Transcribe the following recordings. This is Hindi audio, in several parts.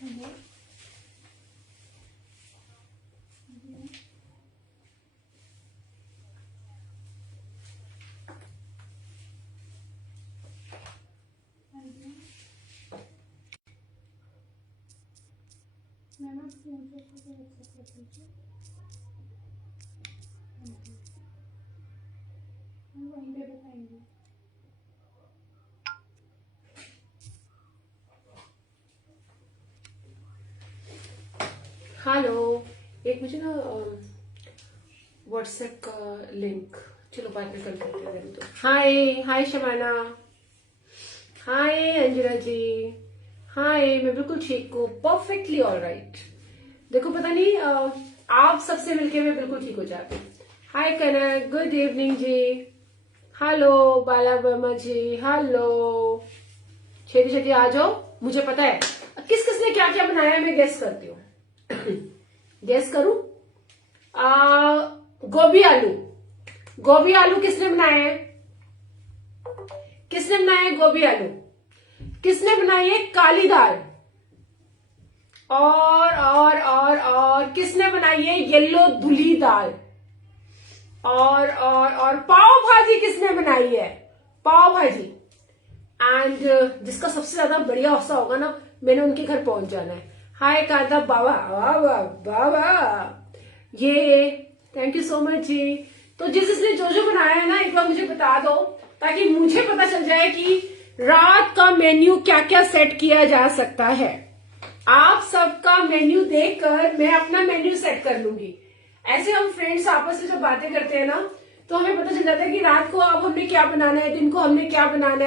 वहीं पे बताएंगे। हेलो, एक मुझे ना व्हाट्सएप का लिंक, चलो बाद में कर लेते हैं। तो हाय शबाना, हाय अंजना जी, हाय। मैं बिल्कुल ठीक हूँ, परफेक्टली ऑलराइट। देखो पता नहीं आप सबसे मिलके मैं बिल्कुल ठीक हो जाती हूँ। हाय कनक, गुड इवनिंग जी। हेलो बाला वर्मा जी, हेलो। छेती छेती आ जाओ। मुझे पता है किस किस ने क्या क्या बनाया है, मैं गेस करती हूँ। गेस करूं? गोभी आलू। गोभी आलू किसने बनाया है? किसने बनाया है गोभी आलू? किसने बनाई है काली दाल? और किसने बनाई है येलो धुली दाल? और पाव भाजी किसने बनाई है? पाव भाजी। एंड जिसका सबसे ज्यादा बढ़िया हौसला होगा ना, मैंने उनके घर पहुंच जाना है। हाय कादा बाबा, बाबा ये थैंक यू सो मच जी। तो जिसने जो बनाया है ना, एक बार मुझे बता दो ताकि मुझे पता चल जाए कि रात का मेन्यू क्या क्या सेट किया जा सकता है। आप सबका मेन्यू देखकर मैं अपना मेन्यू सेट कर लूंगी। ऐसे हम फ्रेंड्स आपस में जब बातें करते हैं ना, तो हमें पता चल जाता है कि रात को अब हमने क्या बनाना है, दिन को हमने क्या बनाना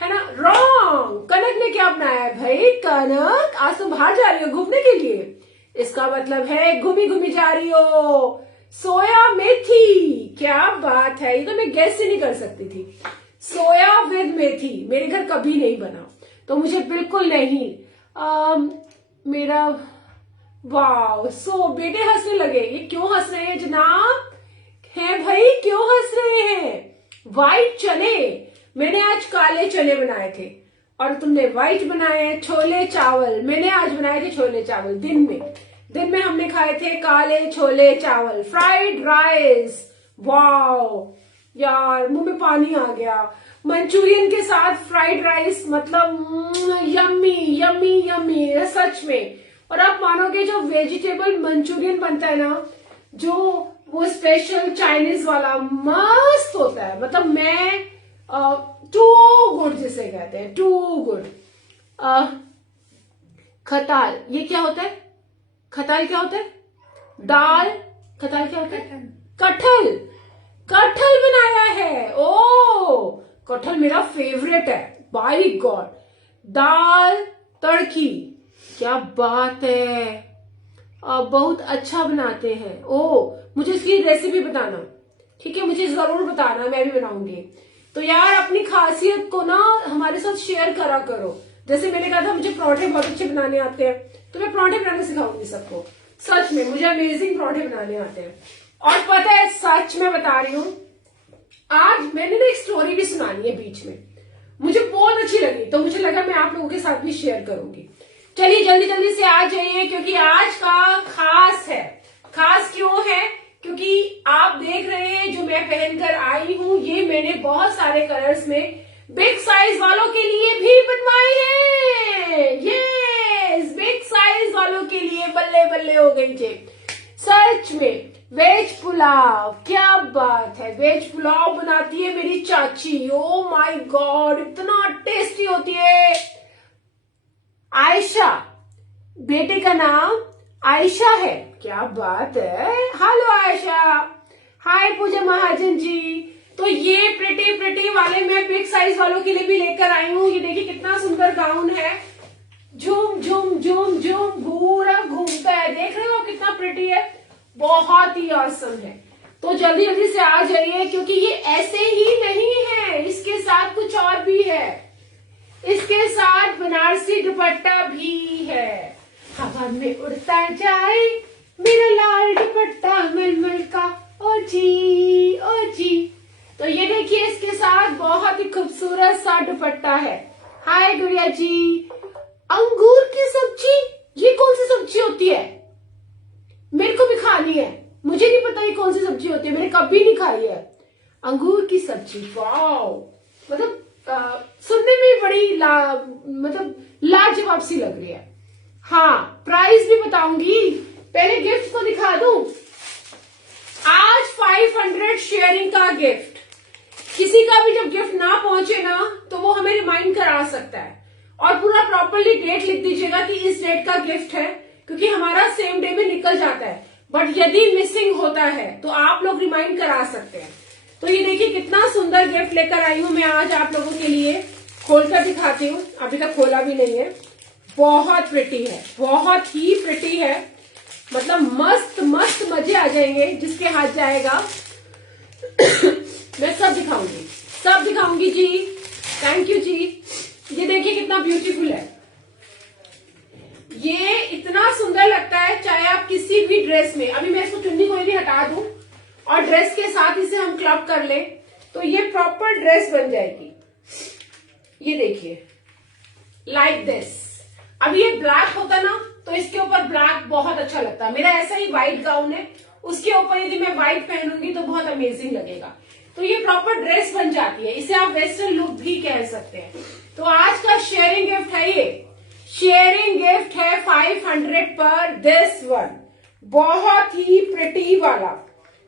है ना। रॉन्ग। कनक ने क्या बनाया है? भाई कनक, आज तुम बाहर जा रही हो घूमने के लिए, इसका मतलब है घूमी घूमी जा रही हो। सोया मेथी, क्या बात है, ये तो मैं गेस ही नहीं कर सकती थी। सोया विद मेथी मेरे घर कभी नहीं बना, तो मुझे बिल्कुल नहीं। मेरा वाव। सो बेटे हंसने लगे। ये क्यों हंस रहे हैं जनाब? है भाई, क्यों हंस रहे हैं? वाइट चने, मैंने आज काले चने बनाए थे और तुमने व्हाइट बनाए हैं। छोले चावल, मैंने आज बनाए थे छोले चावल। दिन में हमने खाए थे काले छोले चावल। फ्राइड राइस, वाव यार, मुंह में पानी आ गया। मंचूरियन के साथ फ्राइड राइस, मतलब यम्मी यम्मी यम्मी सच में। और आप मानोगे जो वेजिटेबल मंचूरियन बनता है ना, जो वो स्पेशल चाइनीज वाला, मस्त होता है। मतलब मैं टू गुड जिसे कहते हैं, टू गुड। खताल, ये क्या होता है? खताल क्या होता है? दाल। खताल क्या होता है? कटहल। कटहल बनाया है। ओ, कटहल मेरा फेवरेट है, बाय गॉड। दाल तड़की, क्या बात है, बहुत अच्छा बनाते हैं। ओ, मुझे इसकी रेसिपी बताना, ठीक है? मुझे जरूर बताना, मैं भी बनाऊंगी। तो यार अपनी खासियत को ना हमारे साथ शेयर करा करो। जैसे मैंने कहा था मुझे पराठे बहुत अच्छे बनाने आते हैं, तो मैं पराठे बनाने सिखाऊंगी सबको। सच में मुझे अमेजिंग पराठे बनाने आते हैं। और पता है, सच में बता रही हूँ, आज मैंने ना एक स्टोरी भी सुनानी है बीच में, मुझे बहुत अच्छी लगी, तो मुझे लगा मैं आप लोगों के साथ भी शेयर करूंगी। चलिए जल्दी जल्दी से आ जाइए, क्योंकि आज का खास है। खास क्यों है? क्योंकि आप देख रहे हैं जो मैं पहनकर आई हूँ, ये मैंने बहुत सारे कलर्स में बिग साइज वालों के लिए भी बनवाए हैं। यस, बिग साइज वालों के लिए बल्ले बल्ले हो गई थे सच में। वेज पुलाव, क्या बात है, वेज पुलाव बनाती है मेरी चाची। ओ माय गॉड, इतना टेस्टी होती है। आयशा, बेटे का नाम आयशा है, क्या बात है। हेलो आयशा। हाय पूजा महाजन जी। तो ये प्रिटी वाले मैं बिग साइज वालों के लिए भी लेकर आई हूँ। ये देखिए कितना सुंदर गाउन है, झूम झूम झूम झूम पूरा घूमता है, देख रहे हो कितना प्रिटी है, बहुत ही ऑसम है। तो जल्दी जल्दी से आ जाइए, क्योंकि ये ऐसे ही नहीं है, इसके साथ कुछ और भी है। इसके साथ बनारसी दुपट्टा भी है। हवा में उड़ता जाए मेरा लाल दुपट्टा मलमल का, ओ जी ओ जी। तो ये देखिए, इसके साथ बहुत ही खूबसूरत सा दुपट्टा है। हाय गुड़िया जी। अंगूर की सब्जी, ये कौन सी सब्जी होती है? मेरे को भी खानी है। मुझे नहीं पता ये कौन सी सब्जी होती है, मैंने कभी नहीं खाई है। अंगूर की सब्जी, वाओ, मतलब सुनने में बड़ी मतलब लाजवाब सी लग रही है। हाँ, प्राइस भी बताऊंगी, पहले गिफ्ट तो दिखा दूं। आज 500 शेयरिंग का गिफ्ट। किसी का भी जब गिफ्ट ना पहुंचे ना तो वो हमें रिमाइंड करा सकता है, और पूरा प्रॉपरली डेट लिख दीजिएगा कि इस डेट का गिफ्ट है, क्योंकि हमारा सेम डे में निकल जाता है। बट यदि मिसिंग होता है तो आप लोग रिमाइंड करा सकते हैं। तो ये देखिए कितना सुंदर गिफ्ट लेकर आई हूं मैं आज आप लोगों के लिए। खोलकर दिखाती हूँ, अभी तक खोला भी नहीं है। बहुत प्रिटी है, बहुत ही प्रिटी है, मतलब मस्त मस्त मजे आ जाएंगे जिसके हाथ जाएगा। मैं सब दिखाऊंगी जी। थैंक यू जी। ये देखिए कितना ब्यूटीफुल है, ये इतना सुंदर लगता है, चाहे आप किसी भी ड्रेस में, अभी मैं इसको चुन्नी कोई भी हटा दूं और ड्रेस के साथ इसे हम क्लब कर ले तो ये प्रॉपर ड्रेस बन जाएगी। ये देखिए लाइक दिस। अभी ये ब्लैक होता ना तो इसके ऊपर ब्लैक बहुत अच्छा लगता है। मेरा ऐसा ही व्हाइट गाउन है, उसके ऊपर यदि मैं व्हाइट पहनूंगी तो बहुत अमेजिंग लगेगा। तो ये प्रॉपर ड्रेस बन जाती है, इसे आप वेस्टर्न लुक भी कह सकते हैं। तो आज का शेयरिंग गिफ्ट है, ये शेयरिंग गिफ्ट है 500 पर दिस वन। बहुत ही प्रिटी वाला,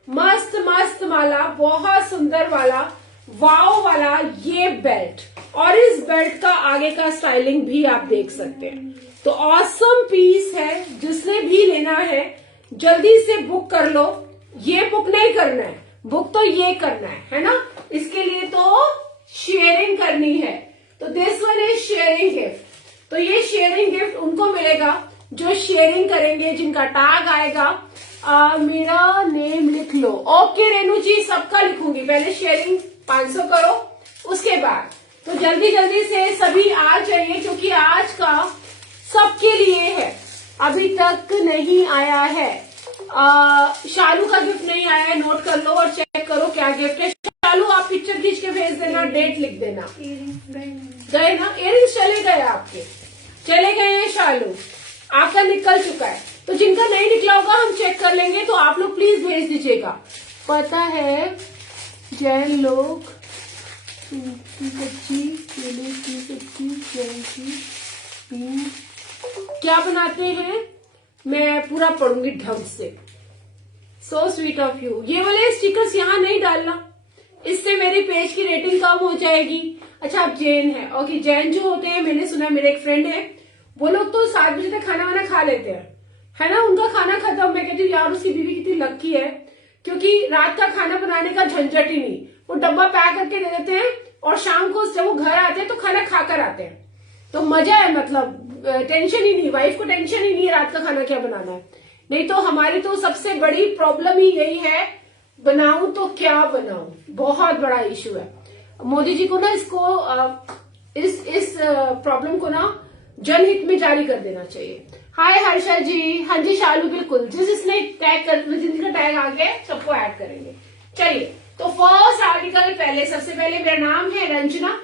मस्त मस्त वाला, बहुत सुंदर वाला, वाव वाला ये बेल्ट, और इस बेल्ट का आगे का स्टाइलिंग भी आप देख सकते हैं। तो ऑसम पीस है, जिसने भी लेना है जल्दी से बुक कर लो। ये बुक नहीं करना है, बुक तो ये करना है ना, इसके लिए तो शेयरिंग करनी है। तो this one is sharing gift. तो ये शेयरिंग गिफ्ट उनको मिलेगा जो शेयरिंग करेंगे, जिनका टैग आएगा मेरा नेम लिख लो। ओके रेनू जी, सबका लिखूंगी, पहले शेयरिंग 500 करो उसके बाद। तो जल्दी जल्दी से सभी आ जाइए, क्योंकि आज का सबके लिए है, अभी तक नहीं आया है। शालू का गिफ्ट नहीं आया है, नोट कर लो और चेक करो क्या गिफ्ट है। शालू आप पिक्चर खींच के भेज देना, डेट लिख देना। गए ना, इयरिंग्स चले गए आपके, चले गए हैं शालू, आपका निकल चुका है। तो जिनका नहीं निकला होगा हम चेक कर लेंगे, तो आप लोग प्लीज भेज दीजिएगा। पता है जैन लोग सब्जी, केले की सब्जी, जैन की क्या बनाते हैं, मैं पूरा पढ़ूंगी ढंग से। So sweet of you. ये वाले स्टिकर्स यहाँ नहीं डालना, इससे मेरे पेज की रेटिंग कम हो जाएगी। अच्छा आप जैन है, ओके। जैन जो होते हैं, मैंने सुना, मेरे एक फ्रेंड है, वो लोग तो 7 बजे तक खाना वाना खा लेते हैं, है ना, उनका खाना खत्म। मैं कहती हूँ यार उसकी बीवी कितनी लकी है, क्योंकि रात का खाना बनाने का झंझट ही नहीं, वो डब्बा पैक करके दे देते हैं और शाम को जब वो घर आते हैं तो खाना खाकर आते हैं। तो मजा है, मतलब टेंशन ही नहीं, वाइफ को टेंशन ही नहीं है रात का खाना क्या बनाना है। नहीं तो हमारी तो सबसे बड़ी प्रॉब्लम ही यही है, बनाऊं तो क्या बनाऊं, बहुत बड़ा इश्यू है। मोदी जी को ना इसको इस प्रॉब्लम को ना जनहित में जारी कर देना चाहिए। हाय हर्षा जी, हाँ जी शालू, बिल्कुल, जिसने टैग कर, जिनका टैग आ गया सबको ऐड करेंगे। चलिए, तो फर्स्ट आर्टिकल, पहले सबसे पहले मेरा नाम है रंजना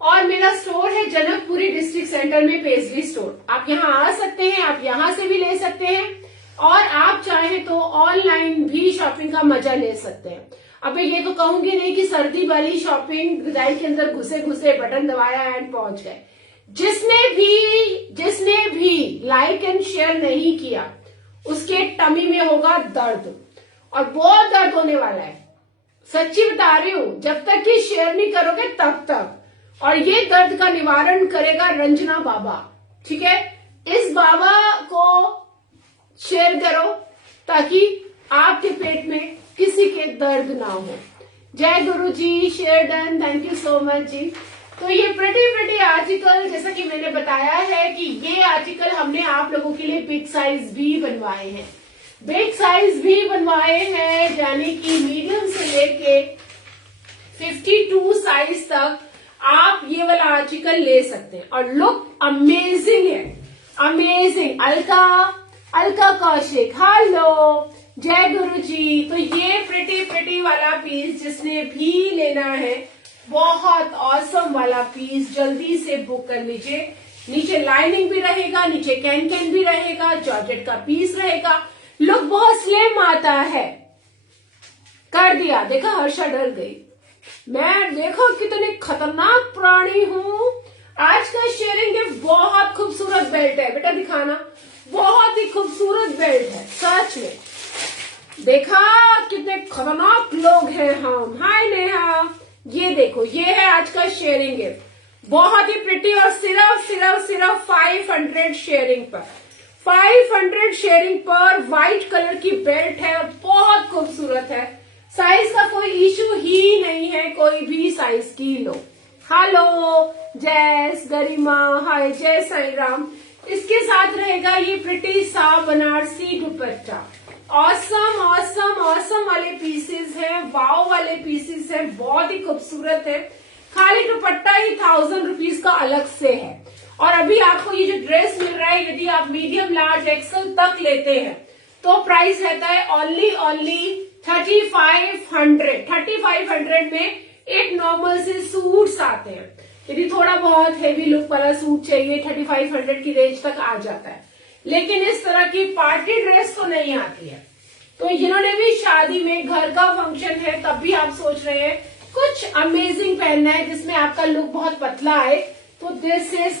और मेरा स्टोर है जनकपुरी डिस्ट्रिक्ट सेंटर में, पेस्ट्री स्टोर। आप यहाँ आ सकते हैं, आप यहाँ से भी ले सकते हैं, और आप चाहें तो ऑनलाइन भी शॉपिंग का मजा ले सकते हैं। अब मैं ये तो कहूंगी नहीं कि सर्दी वाली शॉपिंग डिजाइन के अंदर घुसे घुसे बटन दबाया एंड पहुंच गए। जिसने भी लाइक एंड शेयर नहीं किया उसके टमी में होगा दर्द, और बहुत दर्द होने वाला है, सच्ची बता रही हूं। जब तक कि शेयर नहीं करोगे तब तक, और ये दर्द का निवारण करेगा रंजना बाबा, ठीक है। इस बाबा को शेयर करो ताकि आपके पेट में किसी के दर्द ना हो। जय Guru ji, share done, thank you so much जी। तो ये प्रिटी आर्टिकल, जैसा कि मैंने बताया है कि ये आर्टिकल हमने आप लोगों के लिए बिग साइज भी बनवाए हैं, बिग साइज भी बनवाए हैं, यानी कि मीडियम से लेके 52 साइज तक आप ये वाला आर्टिकल ले सकते हैं, और लुक अमेजिंग है, अमेजिंग। अलका कौशिक, हेलो, जय गुरु जी। तो ये प्रिटी वाला पीस जिसने भी लेना है, बहुत ऑसम वाला पीस, जल्दी से बुक कर लीजिए। नीचे लाइनिंग भी रहेगा, नीचे कैन भी रहेगा, जॉर्जेट का पीस रहेगा, लुक बहुत स्लिम आता है। कर दिया, देखा हर्षा डर गई। मैं देखो कितनी खतरनाक प्राणी हूं। आज का शेयरिंग गिफ्ट बहुत खूबसूरत बेल्ट है, बेटा दिखाना, बहुत ही खूबसूरत बेल्ट है सच में। देखा कितने खतरनाक लोग हैं हम। हाय नेहा, ये देखो ये है आज का शेयरिंग गिफ्ट, बहुत ही प्रिटी और सिर्फ 500 शेयरिंग पर, 500 शेयरिंग पर व्हाइट कलर की बेल्ट है, बहुत खूबसूरत है। साइज का कोई इशू ही नहीं है, कोई भी साइज की लो। हेलो जैस, गरिमा, हाय, जय साई राम। इसके साथ रहेगा ये प्रिटी सा बनारसी दुपट्टा। ऑसम ऑसम ऑसम वाले पीसेस हैं, वाव वाले पीसेस हैं, बहुत ही खूबसूरत है। खाली दुपट्टा ही 1000 रुपीज का अलग से है। और अभी आपको ये जो ड्रेस मिल रहा है, यदि आप मीडियम लार्ज एक्सल तक लेते हैं तो प्राइस रहता है ओनली 3500। 3500 में एक नॉर्मल से सूट्स आते हैं। यदि थोड़ा बहुत हेवी लुक वाला सूट चाहिए 3500 की रेंज तक आ जाता है, लेकिन इस तरह की पार्टी ड्रेस तो नहीं आती है। तो जिन्होंने भी शादी में, घर का फंक्शन है, तब भी आप सोच रहे हैं कुछ अमेजिंग पहनना है जिसमें आपका लुक बहुत पतला आए, तो this is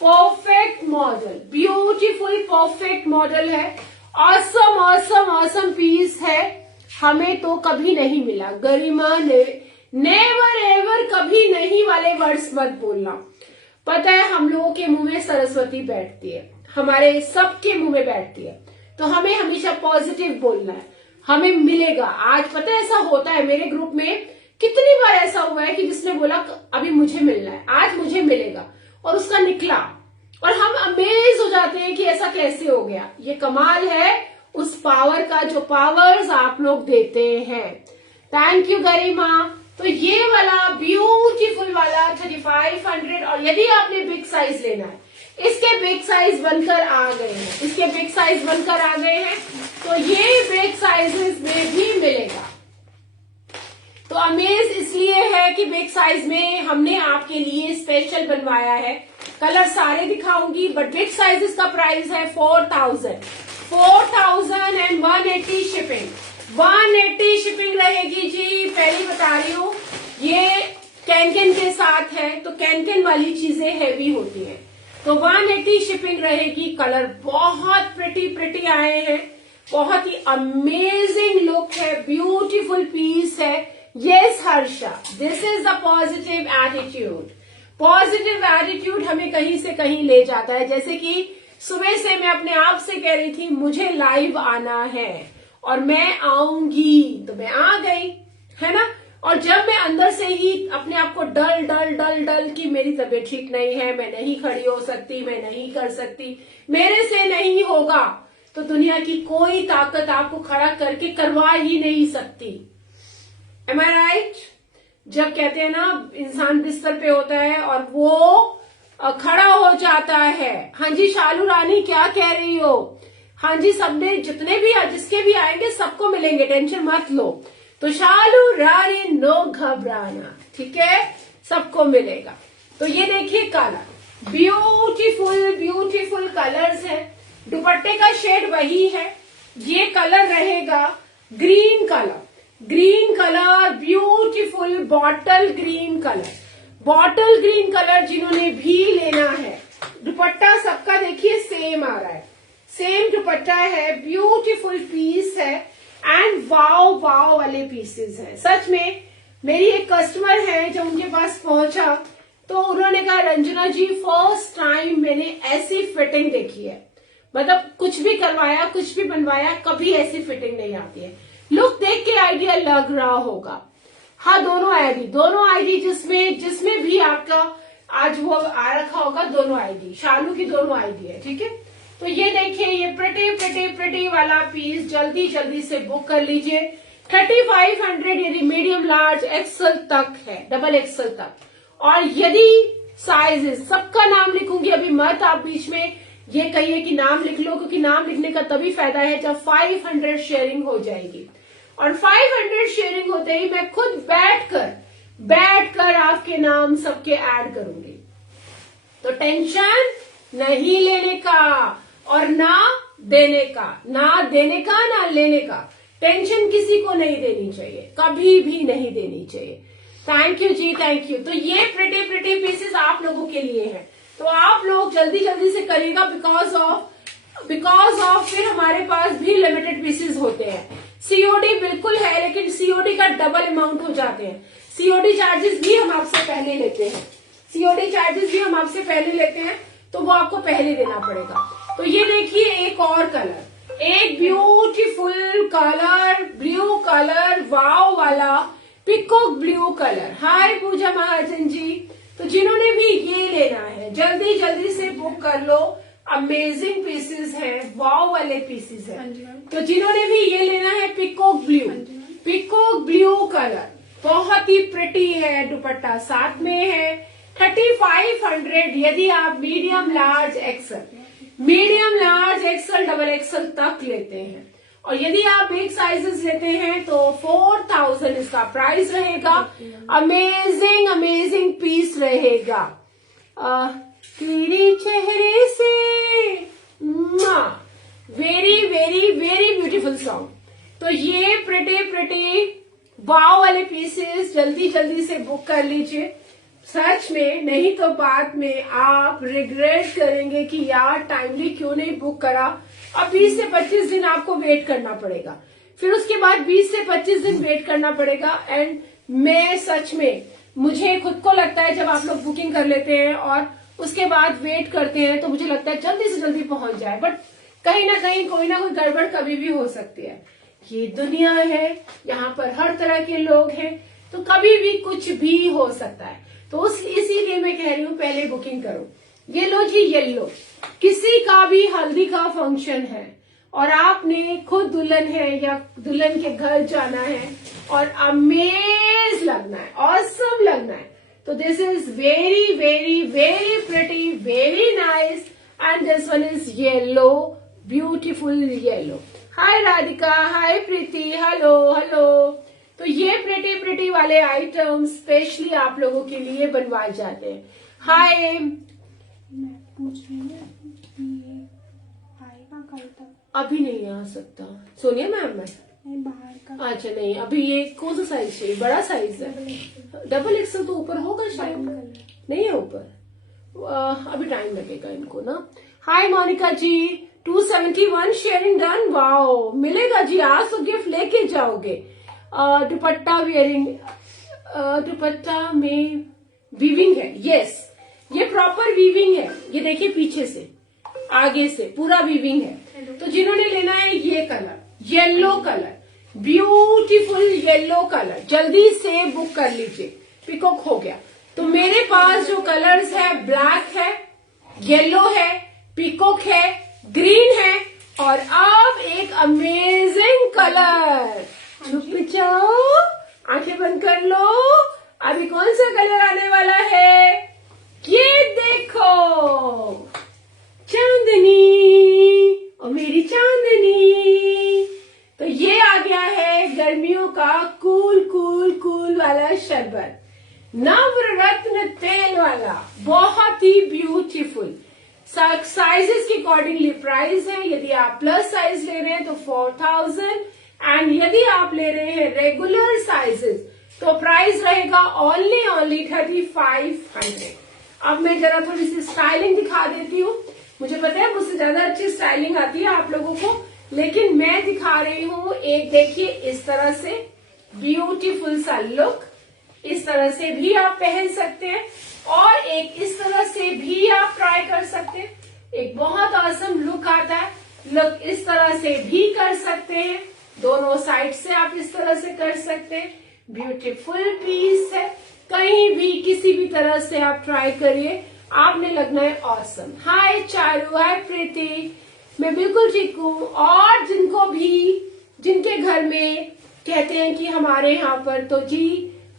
perfect model, beautiful perfect model है। ऑसम ऑसम ऑसम पीस है, हमें तो कभी नहीं मिला। गरिमा ने नेवर एवर कभी नहीं वाले वर्ड्स मत बोलना। पता है हम लोगों के मुंह में सरस्वती बैठती है, हमारे सबके मुंह में बैठती है, तो हमें हमेशा पॉजिटिव बोलना है, हमें मिलेगा। आज पता है ऐसा होता है, मेरे ग्रुप में कितनी बार ऐसा हुआ है कि जिसने बोला अभी मुझे मिलना है, आज मुझे मिलेगा, और उसका निकला, और हम अमेज हो जाते हैं कि ऐसा कैसे हो गया। ये कमाल है उस पावर का जो पावर्स आप लोग देते हैं। थैंक यू गरिमा। तो ये वाला ब्यूटीफुल वाला 3500, और यदि आपने बिग साइज लेना है, इसके बिग साइज बनकर आ गए हैं, इसके बिग साइज बनकर आ गए हैं, तो ये बिग साइजेस में भी मिलेगा। तो अमेज इसलिए है कि बिग साइज में हमने आपके लिए स्पेशल बनवाया है। कलर सारे दिखाऊंगी, बट बिग साइजेस का प्राइस है 4180 शिपिंग, 180 शिपिंग रहेगी जी। पहली बता रही हूँ, ये कैन के साथ है, तो कैन वाली चीजें हैवी होती हैं, तो 180 शिपिंग रहेगी। कलर बहुत प्रिटी आए हैं, बहुत ही अमेजिंग लुक है, ब्यूटीफुल पीस है। Yes Harsha, this is the positive attitude. Positive attitude हमें कहीं से कहीं ले जाता है। जैसे कि सुबह से मैं अपने आप से कह रही थी मुझे लाइव आना है और मैं आऊंगी, तो मैं आ गई, है ना। और जब मैं अंदर से ही अपने आप को डल कि मेरी तबीयत ठीक नहीं है, मैं नहीं खड़ी हो सकती, मैं नहीं कर सकती, मेरे से नहीं होगा, तो दुनिया की कोई ताकत आपको खड़ा करके करवा ही नहीं सकती। Am I right? जब कहते हैं ना इंसान बिस्तर पे होता है और वो खड़ा हो जाता है। हाँ जी शालू रानी, क्या कह रही हो? हाँ जी, सबने जितने भी जिसके भी आएंगे सबको मिलेंगे, टेंशन मत लो। तो शालू रानी नो घबराना, ठीक है, सबको मिलेगा। तो ये देखिए कलर, ब्यूटीफुल कलर्स है। दुपट्टे का शेड वही है, ये कलर रहेगा green colour, beautiful bottle green colour. जिन्होंने भी लेना है, दुपट्टा सबका देखिए सेम आ रहा है, सेम दुपट्टा है, ब्यूटीफुल पीस है, एंड वाव वाले पीसेस हैं। सच में मेरी एक कस्टमर है, जब उनके पास पहुंचा तो उन्होंने कहा रंजना जी फर्स्ट टाइम मैंने ऐसी फिटिंग देखी है, मतलब कुछ भी करवाया, कुछ भी बनवाया, कभी ऐसी फिटिंग नहीं आती है। लुक देख के आइडिया लग रहा होगा। हाँ, दोनों आईडी जिसमें भी आपका आज वो आ रखा होगा, दोनों आईडी, शालू की दोनों आईडी है, ठीक है। तो ये देखिए, ये प्रिटी वाला पीस जल्दी से बुक कर लीजिए। 3500 यदि मीडियम लार्ज एक्सल तक है, डबल एक्सल तक। और यदि साइजेस सबका नाम लिखूंगी, अभी मत आप बीच में ये कहिए कि नाम लिख लो, क्योंकि नाम लिखने का तभी फायदा है जब 500 शेयरिंग हो जाएगी। और 500 शेयरिंग होते ही मैं खुद बैठकर आपके नाम सबके ऐड करूंगी। तो टेंशन नहीं लेने का और ना देने का, ना देने का ना लेने का। टेंशन किसी को नहीं देनी चाहिए, कभी भी नहीं देनी चाहिए। Thank you ji, thank you. तो ये प्रिटी प्रिटी पीसेस आप लोगों के लिए हैं, तो आप लोग जल्दी जल्दी से करिएगा, बिकॉज ऑफ फिर हमारे पास भी लिमिटेड पीसेस होते हैं। सीओडी बिल्कुल है, लेकिन सीओडी का डबल अमाउंट हो जाते हैं। सीओडी चार्जेस भी हम आपसे पहले लेते हैं, सीओडी चार्जेस भी हम आपसे पहले लेते हैं, तो वो आपको पहले देना पड़ेगा। तो ये देखिए एक और कलर, एक ब्यूटीफुल कलर, ब्लू कलर, वाव वाला पिकॉक ब्लू कलर। हाय पूजा महाजन जी। तो जिन्होंने भी ये लेना है जल्दी जल्दी से बुक कर लो, अमेजिंग पीसेस हैं, वाव वाले पीसेस हैं। तो जिन्होंने भी ये लेना है पिकॉक ब्लू कलर, बहुत ही प्रिटी है, दुपट्टा साथ में है। 3500 यदि आप medium large XL double XL तक लेते हैं, और यदि आप बिग साइजेस लेते हैं तो 4000 इसका प्राइस रहेगा। अमेजिंग पीस रहेगा। तेरे चेहरे से very very very beautiful song. तो ये प्रिटी वाव वाले पीसेस जल्दी जल्दी से बुक कर लीजिए, सच में, नहीं तो बाद में आप रिग्रेट करेंगे कि यार टाइमली क्यों नहीं बुक करा। अब 20 से 25 दिन आपको वेट करना पड़ेगा, फिर उसके बाद 20 से 25 दिन वेट करना पड़ेगा। एंड मैं सच में, मुझे खुद को लगता है जब आप लोग बुकिंग कर लेते हैं और उसके बाद वेट करते हैं, तो मुझे लगता है जल्दी से जल्दी पहुंच जाए, बट कहीं ना कहीं कोई ना कोई गड़बड़ कभी भी हो सकती है। ये दुनिया है, यहाँ पर हर तरह के लोग हैं, तो कभी भी कुछ भी हो सकता है। तो इसीलिए मैं कह रही हूँ पहले बुकिंग करो। ये लो जी, येलो, किसी का भी हल्दी का फंक्शन है और आपने खुद दुल्हन है या दुल्हन के घर जाना है और अमेज लगना है, ऑसम लगना है, तो this is very very very pretty, very nice, and this one is yellow, beautiful yellow. Hi Radhika, hi Preeti, hello. तो ये प्रिटी वाले आइटम स्पेशली आप लोगों के लिए बनवाए जाते हैं। हाय, मैं पूछ रही हूँ ये आएगा कल तक? अभी नहीं आ सकता सोनिया मैम, नहीं बाहर का। अच्छा नहीं, अभी ये कौन सा साइज चाहिए? बड़ा साइज है, डबल एक्सल तो ऊपर होगा शायद, नहीं है ऊपर, अभी टाइम लगेगा इनको ना। हाय मोनिका जी, 271 शेयरिंग डन। वाओ, मिलेगा जी, आज तो गिफ्ट लेके जाओगे। दुपट्टा वेयरिंग, दुपट्टा में वीविंग है, यस, ये प्रॉपर वीविंग है। ये देखिए पीछे से आगे से पूरा वीविंग है। तो जिन्होंने लेना है ये colour, yellow colour, beautiful yellow colour, जल्दी से बुक कर लीजिए। पिकॉक हो गया। तो मेरे पास जो कलर्स है, ब्लैक है, येलो है, पिकॉक है, ग्रीन है, और अब एक अमेजिंग कलर। छुप जाओ, आंखें बंद कर लो, अभी कौन सा कलर आने वाला है? ये देखो, चांदनी, और मेरी चांदनी। तो ये आ गया है गर्मियों का कूल वाला शरबत, नवरत्न तेल वाला, बहुत ही ब्यूटीफुल। साइजेस के अकॉर्डिंगली प्राइस है। यदि आप प्लस साइज ले रहे हैं तो 4000, एंड यदि आप ले रहे हैं रेगुलर साइजेस तो प्राइस रहेगा ओनली 3500। अब मैं जरा थोड़ी सी स्टाइलिंग दिखा देती हूँ। मुझे पता है मुझसे ज्यादा अच्छी स्टाइलिंग आती है आप लोगों को, लेकिन मैं दिखा रही हूँ। एक देखिए, इस तरह से ब्यूटीफुल सा लुक, इस तरह से भी आप पहन सकते हैं, और एक इस तरह से भी आप ट्राई कर सकते हैं। एक बहुत ऑसम लुक आता है। लुक इस तरह से भी कर सकते हैं, दोनों साइड से आप इस तरह से कर सकते हैं। ब्यूटीफुल पीस है, कहीं भी किसी भी तरह से आप ट्राई करिए, आपने लगना है ऑसम। हाय चारू, हाय प्रीति, मैं बिल्कुल ठीक हूँ। और जिनके घर में कहते हैं कि हमारे यहाँ पर तो जी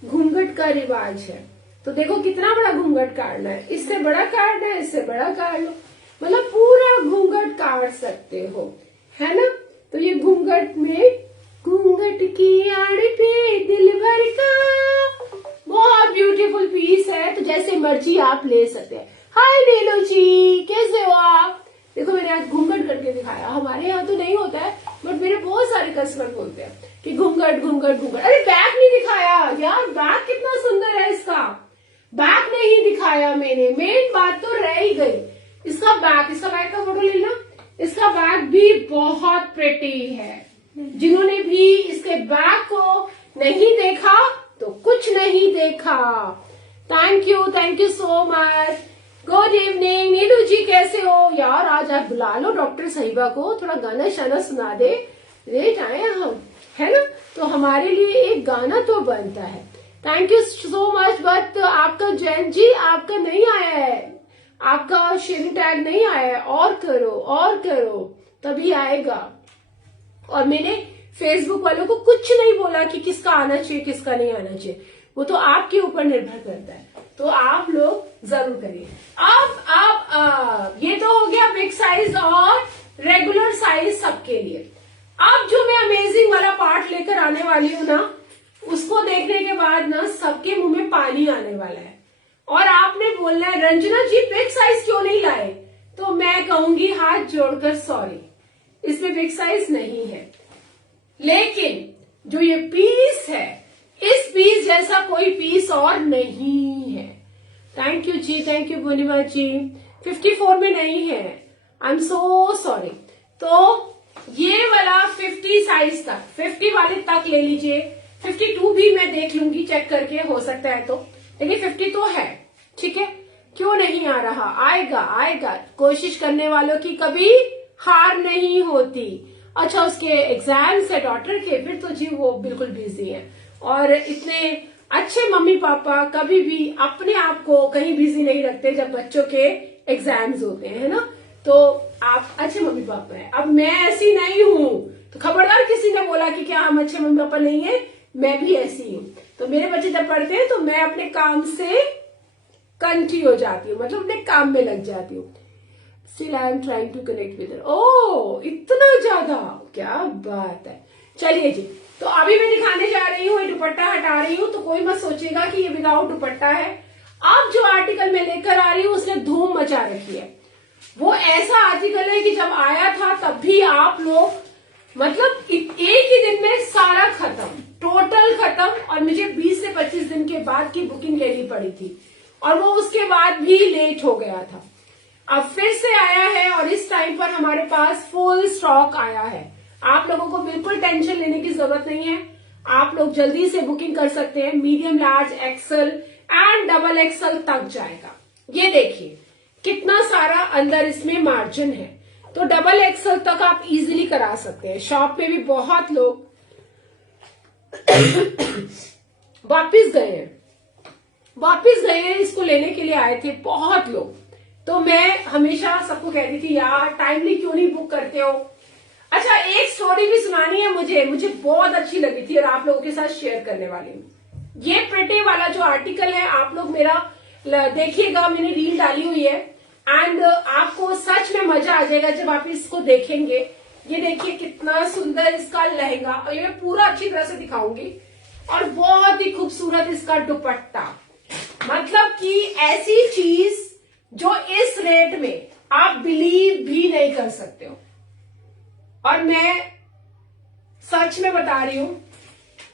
घूंघट का रिवाज है, तो देखो कितना बड़ा घूंघट काटना है, इससे बड़ा काटना है, इससे बड़ा काट लो, मतलब पूरा घूंघट काट सकते हो, है ना। तो ये घूंघट में, घूंघट की आड़ पे दिल भर का, बहुत ब्यूटीफुल पीस है। तो जैसे मर्जी आप ले सकते हैं। हाय नीलू जी, कैसे हो आप? देखो मैंने आज घूंघट करके दिखाया, हमारे यहाँ तो नहीं होता है बट मेरे बहुत सारे कस्टमर बोलते हैं कि घूंघट घूंघट घूंघट। अरे बैक नहीं दिखाया यार, बैक कितना सुंदर है इसका, बैक नहीं दिखाया मैंने, मेन बात तो रह ही गई। इसका बैक का फोटो लेना, इसका बैक भी बहुत प्रिटी है। जिन्होंने भी इसके बैक को नहीं देखा तो कुछ नहीं देखा। Thank you so much. Good evening Neelu ji, कैसे हो यार? आज आप बुला लो डॉक्टर साहिबा को, थोड़ा गाना शाना सुना दे, लेट आए हम, है ना? तो हमारे लिए एक गाना तो बनता है। Thank you so much. But आपका जैन जी आपका नहीं आया है, आपका शेयरिंग टैग नहीं आया है। और करो तभी आएगा। और मैंने फेसबुक वालों को कुछ नहीं बोला कि किसका आना चाहिए किसका नहीं आना चाहिए, वो तो आपके ऊपर निर्भर करता है। तो आप लोग जरूर करिए। अब ये तो हो गया बिग साइज और रेगुलर साइज सबके लिए। अब जो मैं अमेजिंग वाला पार्ट लेकर आने वाली हूँ ना, उसको देखने के बाद ना सबके मुंह में पानी आने वाला है। और आपने बोलना है रंजना जी बिग साइज क्यों नहीं लाए, तो मैं कहूंगी हाथ जोड़कर सॉरी, इसमें बिग साइज नहीं है। लेकिन जो ये पीस है, इस पीस जैसा कोई पीस और नहीं है। Thank you ji, thank you Purnima ji. 54 में नहीं है, आई एम सो सॉरी। तो ये वाला 50 साइज तक, 50 वाले तक ले लीजिए। 52 भी मैं देख लूंगी चेक करके, हो सकता है तो, लेकिन 50 तो है। ठीक है, क्यों नहीं आ रहा? आएगा। कोशिश करने वालों की कभी हार नहीं होती। अच्छा, उसके एग्जाम्स है डॉटर के, फिर तो जी वो बिल्कुल बिजी है। और इतने अच्छे मम्मी पापा कभी भी अपने आप को कहीं बिजी नहीं रखते जब बच्चों के एग्जाम्स होते हैं, है ना? तो आप अच्छे मम्मी पापा हैं। अब मैं ऐसी नहीं हूं, तो खबरदार किसी ने बोला कि क्या हम अच्छे मम्मी पापा नहीं है, मैं भी ऐसी हूं। तो मेरे बच्चे जब पढ़ते हैं तो मैं अपने काम से कंट्री हो जाती हूँ, मतलब अपने काम में लग जाती हूँ। Still I am trying to connect with her. ओ इतना ज्यादा, क्या बात है। चलिए जी, तो अभी मैं दिखाने जा रही हूँ, ये दुपट्टा हटा रही हूँ, तो कोई मत सोचेगा कि ये विदाउट दुपट्टा है। अब जो आर्टिकल मैं लेकर आ रही हूँ उसने धूम मचा रखी है। वो ऐसा आर्टिकल है कि जब आया था तब भी आप लोग, मतलब एक ही दिन में सारा खत्म, टोटल खत्म। और मुझे 20 से 25 दिन के बाद की बुकिंग लेनी पड़ी थी, और वो उसके बाद भी लेट हो गया था। अब फिर से आया है और इस टाइम पर हमारे पास फुल स्टॉक आया है। आप लोगों को बिल्कुल टेंशन लेने की जरूरत नहीं है, आप लोग जल्दी से बुकिंग कर सकते हैं। Medium, large, XL and double XL तक जाएगा। ये देखिए कितना सारा अंदर इसमें मार्जिन है, तो डबल एक्सल तक आप इजीली करा सकते हैं। शॉप पे भी बहुत लोग वापिस गए हैं, इसको लेने के लिए आए थे बहुत लोग। तो मैं हमेशा सबको कहती थी यार टाइमली क्यों नहीं बुक करते हो। अच्छा, एक स्टोरी भी सुनानी है मुझे बहुत अच्छी लगी थी और आप लोगों के साथ शेयर करने वाली हूँ। ये प्रिटी वाला जो आर्टिकल है, आप लोग मेरा देखिएगा, मैंने रील डाली हुई है एंड आपको सच में मजा आ जाएगा जब आप इसको देखेंगे। ये देखिए कितना सुंदर इसका लहंगा, और ये मैं पूरा अच्छी तरह से दिखाऊंगी। और बहुत ही खूबसूरत इसका दुपट्टा, मतलब कि ऐसी चीज जो इस रेट में आप बिलीव भी नहीं कर सकते हो। और मैं सच में बता रही हूं,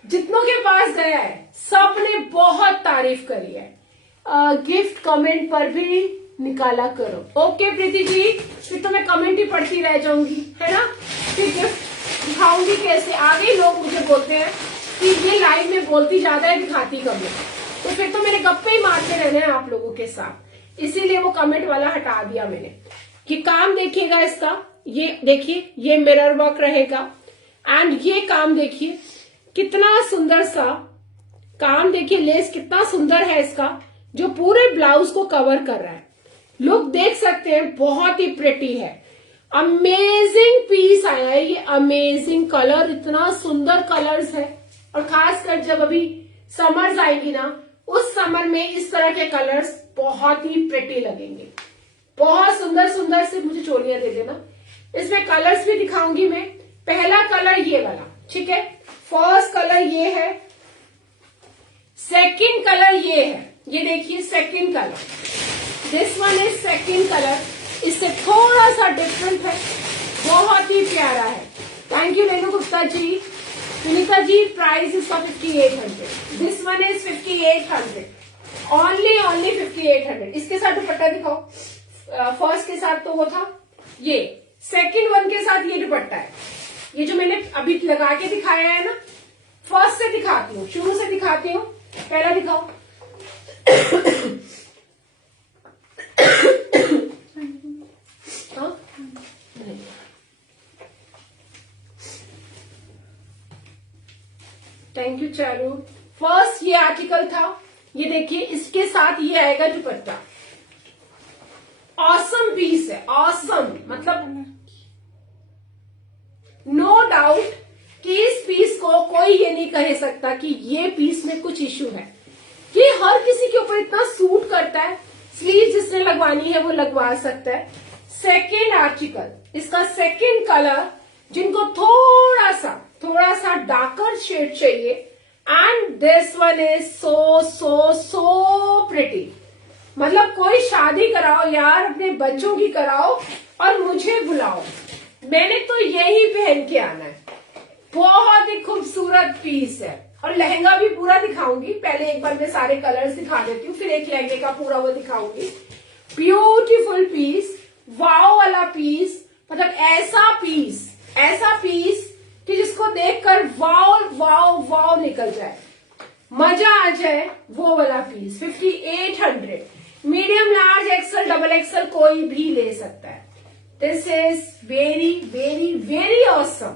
जितनों के पास गया है सबने बहुत तारीफ करी है। गिफ्ट कमेंट पर भी निकाला करो। ओके प्रीति जी, फिर तो मैं कमेंट ही पढ़ती रह जाऊंगी, है ना? फिर गिफ्ट दिखाऊंगी कैसे? आगे लोग मुझे बोलते हैं कि ये लाइव में बोलती ज्यादा है दिखाती कम है, तो फिर तो मेरे गप्पे ही मारते रहने हैं आप लोगों के साथ। इसीलिए वो कमेंट वाला हटा दिया मैंने कि काम देखिएगा इसका। ये देखिए, ये मिरर वर्क रहेगा एंड ये काम देखिए कितना सुंदर सा काम, देखिए लेस कितना सुंदर है इसका, जो पूरे ब्लाउज को कवर कर रहा है। लुक देख सकते हैं, बहुत ही प्रिटी है। अमेजिंग पीस आया है ये, अमेजिंग कलर, इतना सुंदर कलर्स है। और खासकर जब अभी समर्स आएगी ना, उस समर में इस तरह के कलर्स बहुत ही प्रिटी लगेंगे। बहुत सुंदर सुंदर से मुझे चोलियां दे देना। इसमें कलर्स भी दिखाऊंगी मैं। पहला कलर ये वाला, ठीक है, फर्स्ट कलर ये है, सेकंड कलर ये है, ये देखिए second colour, this one is second colour, इससे थोड़ा सा डिफरेंट है, बहुत ही प्यारा है। Thank you Renu Gupta ji. Sunita ji, price इसका 5800। This one is 5800, only 5800। इसके साथ दुपट्टा दिखाओ। फर्स्ट के साथ तो वो था ये, सेकंड वन के साथ ये दुपट्टा है। ये जो मैंने अभी लगा के दिखाया है ना, फर्स्ट से दिखाती हूँ, शुरू से दिखाती हूँ। पहला दिखाओ। हाँ? Thank you Charu. फर्स्ट ये आर्टिकल था, ये देखिए, इसके साथ ये आएगा दुपट्टा। ऑसम पीस है, ऑसम, मतलब नो डाउट कि इस पीस को कोई ये नहीं कह सकता कि ये पीस में कुछ इश्यू है। ये हर किसी के ऊपर इतना सूट करता है, स्लीव जिसने लगवानी है वो लगवा सकता है। सेकेंड आर्टिकल, इसका सेकेंड कलर, जिनको थोड़ा सा डार्कर शेड चाहिए, and this one is so so so pretty. मतलब कोई शादी कराओ यार, अपने बच्चों की कराओ और मुझे बुलाओ, मैंने तो यही पहन के आना है। बहुत ही खूबसूरत पीस है, और लहंगा भी पूरा दिखाऊंगी। पहले एक बार मैं सारे कलर्स दिखा देती हूँ, फिर एक लहंगे का पूरा वो दिखाऊंगी। ब्यूटीफुल पीस, वाव वाला पीस, मतलब ऐसा पीस कि जिसको देखकर वाव वाव वाव निकल जाए, मजा आ जाए, वो वाला piece. 5800, medium, large, XL, double XL कोई भी ले सकता है। This is very very very awesome.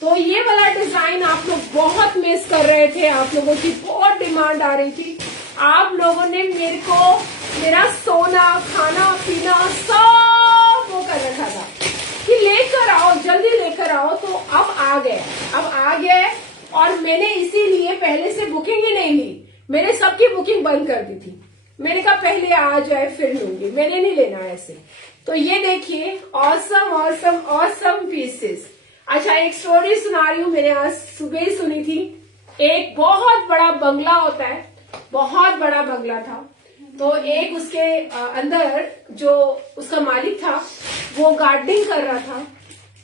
तो ये वाला डिजाइन आप लोग बहुत मिस कर रहे थे, आप लोगों की बहुत डिमांड आ रही थी। आप लोगों ने मेरे को मेरा सोना, खाना पीना सब वो कर रखा था कि लेकर आओ, जल्दी लेकर आओ। तो अब आ गए, और मैंने इसीलिए पहले से बुकिंग ही नहीं ली। मैंने सबकी बुकिंग बंद कर दी थी। मैंने कहा पहले आ जाए फिर लूंगी, मैंने नहीं लेना ऐसे। तो ये देखिए, ऑसम ऑसम ऑसम पीसेस। अच्छा, एक स्टोरी सुना रही हूँ, मैंने आज सुबह ही सुनी थी। एक बहुत बड़ा बंगला होता है, बहुत बड़ा बंगला था। तो एक उसके अंदर जो उसका मालिक था, वो गार्डनिंग कर रहा था,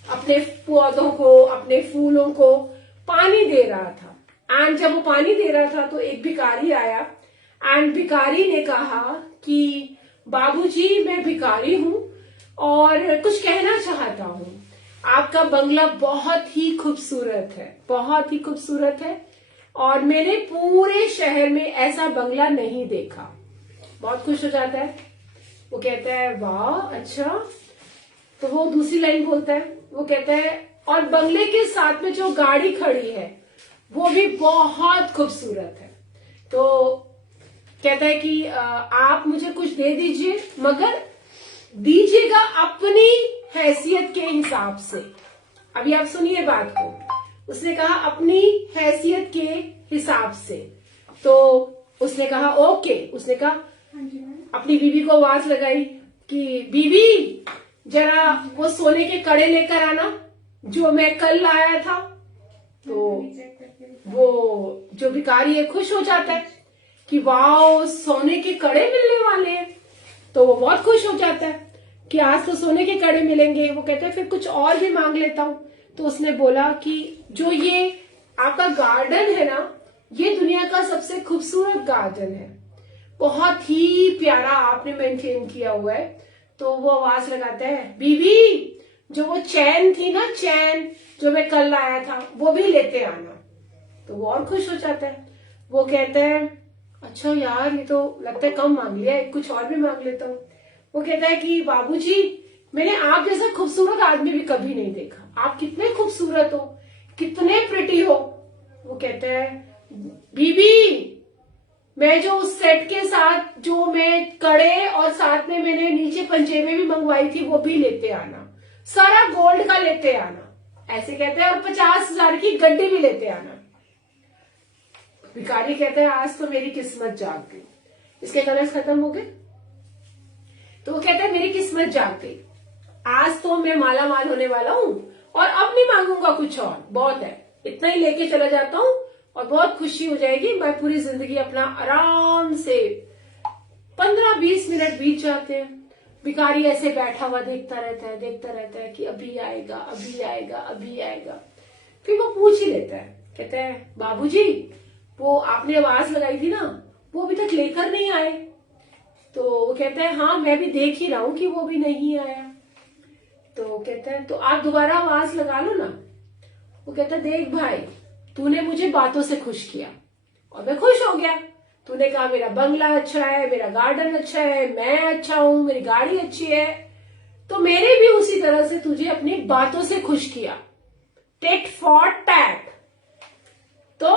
अपने पौधों को, अपने फूलों को पानी दे रहा था। एंड जब वो पानी दे रहा था तो एक भिखारी आया, एंड भिखारी ने कहा कि बाबूजी, मैं भिखारी हूँ और कुछ कहना चाहता हूँ। आपका बंगला बहुत ही खूबसूरत है, बहुत ही खूबसूरत है, और मैंने पूरे शहर में ऐसा बंगला नहीं देखा। बहुत खुश हो जाता है। वो कहता है वाह अच्छा। तो वो दूसरी लाइन बोलता है, वो कहता है और बंगले के साथ में जो गाड़ी खड़ी है वो भी बहुत खूबसूरत है। तो कहता है कि आप मुझे कुछ दे दीजिए, मगर दीजिएगा अपनी हैसियत के हिसाब से। अभी आप सुनिए बात को। उसने कहा अपनी हैसियत के हिसाब से। तो उसने कहा ओके। उसने कहा, अपनी बीवी को आवाज लगाई कि बीवी, जरा वो सोने के कड़े लेकर आना जो मैं कल लाया था। तो वो जो भिखारी है खुश हो जाता है कि वाह, सोने के कड़े मिलने वाले हैं। तो वो बहुत खुश हो जाता है कि आज तो सोने के कड़े मिलेंगे। वो कहते हैं फिर कुछ और भी मांग लेता हूँ। तो उसने बोला कि जो ये आपका गार्डन है ना, ये दुनिया का सबसे खूबसूरत गार्डन है, बहुत ही प्यारा आपने मेंटेन किया हुआ है। तो वो आवाज लगाता है, बीवी, जो वो चैन थी ना, चैन जो मैं कल लाया था, वो भी लेते आना। तो वो और खुश हो जाता है। वो कहता है अच्छा यार, ये तो लगता है कम मांग लिया, कुछ और भी मांग लेता हूँ। वो कहता है कि बाबूजी, मैंने आप जैसा खूबसूरत आदमी भी कभी नहीं देखा। आप कितने खूबसूरत हो, कितने प्रिटी हो। वो कहता है बीबी, मैं जो उस सेट के साथ जो मैं कड़े और साथ में मैंने नीचे पंजेबे भी मंगवाई थी वो भी लेते आना, सारा गोल्ड का लेते आना, ऐसे कहते हैं, और 50,000 की गड्डी भी लेते आना। भिखारी कहता है आज तो मेरी किस्मत जाग गई। इसके कलर्स खत्म हो गए। तो वो कहता है मेरी किस्मत जाग गई, आज तो मैं माला माल होने वाला हूं और अब नहीं मांगूंगा कुछ और, बहुत है, इतना ही लेके चला जाता हूं और बहुत खुशी हो जाएगी। मैं पूरी जिंदगी अपना आराम से 15-20 मिनट बीत जाते हैं, भिखारी ऐसे बैठा हुआ देखता रहता है कि अभी आएगा, अभी आएगा, अभी आएगा। फिर वो पूछ ही लेता है, कहता है बाबूजी, वो आपने आवाज लगाई थी ना, वो अभी तक लेकर नहीं आए। तो वो कहता है हाँ, मैं भी देख ही रहा हूं कि वो भी नहीं आया। तो कहता है तो आप दोबारा आवाज लगा लो ना। वो कहता है देख भाई, तूने मुझे बातों से खुश किया और मैं खुश हो गया। तूने कहा मेरा बंगला अच्छा है, मेरा गार्डन अच्छा है, मैं अच्छा हूं, मेरी गाड़ी अच्छी है, तो मैंने भी उसी तरह से तुझे अपनी बातों से खुश किया। Tit for tat. तो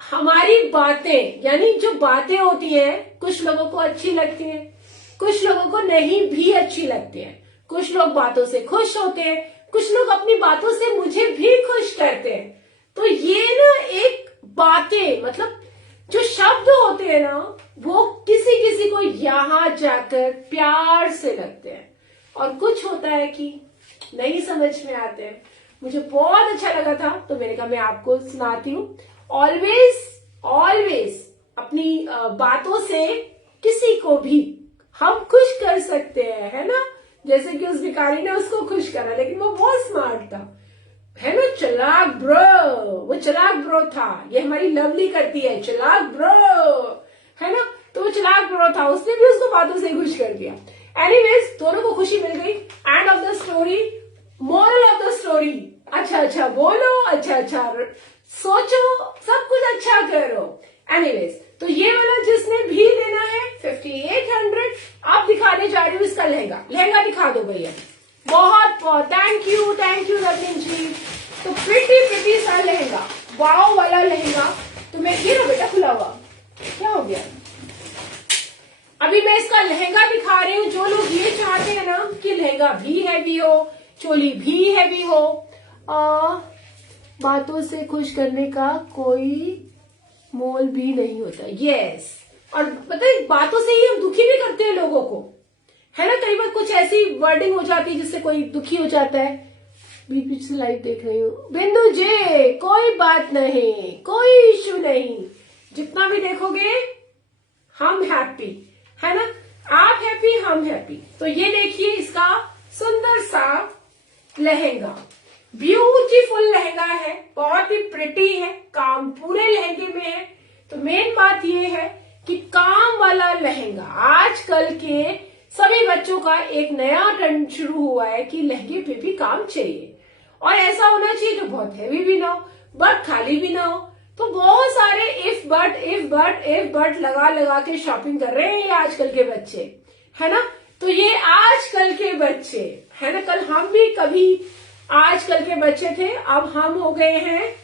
हमारी बातें, यानी जो बातें होती हैं, कुछ लोगों को अच्छी लगती हैं, कुछ लोगों को नहीं भी अच्छी लगती हैं। कुछ लोग बातों से खुश होते हैं, कुछ लोग अपनी बातों से मुझे भी खुश करते हैं। तो ये ना एक बातें, मतलब जो शब्द होते हैं ना, वो किसी किसी को यहां जाकर प्यार से लगते हैं और कुछ होता है कि नहीं समझ में आते हैं। मुझे बहुत अच्छा लगा था तो मैंने कहा मैं आपको सुनाती हूँ। ऑलवेज ऑलवेज अपनी बातों से किसी को भी हम खुश कर सकते हैं, है ना। जैसे कि उस भिखारी ने उसको खुश करा, लेकिन वो बहुत स्मार्ट था, है ना, चालाक ब्रो। वो चालाक ब्रो था। ये हमारी लवली करती है, चालाक ब्रो, है ना। तो वो चालाक ब्रो था, उसने भी उसको बातों से खुश कर दिया। एनीवेज, दोनों को खुशी मिल गई। End of the story, moral of the story, अच्छा बोलो, अच्छा सोचो, सब कुछ अच्छा करो। एनीवेज, तो ये वाला जिसने भी लेना है 5800, आप दिखाने जा रही हूँ इसका लहंगा दिखा दो भैया। बहुत बहुत थैंक यू रविंद्र जी। तो प्रिटी सा लहंगा, वाव वाला लहंगा। तो मैं ये ना बेटा खुला हुआ, क्या हो गया। अभी मैं इसका लहंगा दिखा रही हूँ। जो लोग ये चाहते हैं ना कि लहंगा भी हैवी हो, चोली भी हैवी हो, बातों से खुश करने का कोई मोल भी नहीं होता। यस, और पता है बातों से ही हम दुखी भी करते हैं लोगों को, है ना। कई बार कुछ ऐसी वर्डिंग हो जाती है जिससे कोई दुखी हो जाता है। बीच से लाइव देख रही हूँ बिंदु जे, कोई बात नहीं, कोई इश्यू नहीं, जितना भी देखोगे हम हैप्पी, है ना। आप हैप्पी, हम हैप्पी। तो ये देखिए इसका सुंदर सा लहंगा, ब्यूटीफुल लहंगा है, बहुत ही प्रिटी है, काम पूरे लहंगे में है। तो मेन बात ये है कि काम वाला लहंगा, आजकल के सभी बच्चों का एक नया ट्रेंड शुरू हुआ है कि लहंगे पे भी काम चाहिए, और ऐसा होना चाहिए जो बहुत हैवी भी ना हो बट खाली भी ना हो। तो बहुत सारे इफ बट लगा के शॉपिंग कर रहे हैं ये आजकल के बच्चे, है ना। तो ये आजकल के बच्चे, है ना, कल हम भी कभी आजकल के बच्चे थे, अब हम हो गए हैं